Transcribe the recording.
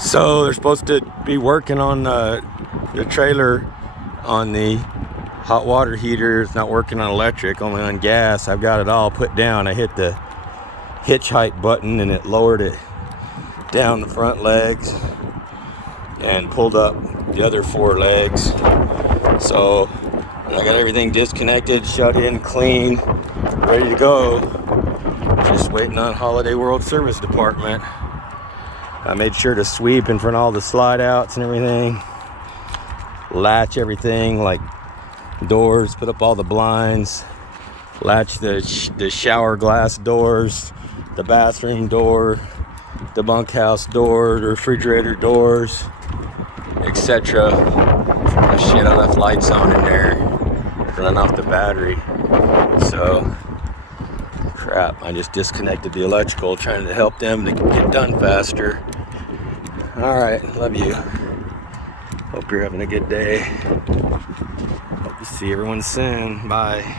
So they're supposed to be working on the trailer on the hot water heater. It's not working on electric, only on gas. I've got it all put down. I hit the hitch height button and it lowered it down the front legs and pulled up the other 4 legs. So I got everything disconnected, shut in, clean, ready to go. Just waiting on Holiday World Service Department. I made sure to sweep in front of all the slide outs and everything. Latch everything like doors, put up all the blinds. Latch the shower glass doors, the bathroom door, the bunkhouse door, the refrigerator doors, etc. Oh shit, I left lights on in there, running off the battery. So, crap, I just disconnected the electrical, trying to help them to get done faster. Alright, love you. Hope you're having a good day. Hope to see everyone soon. Bye.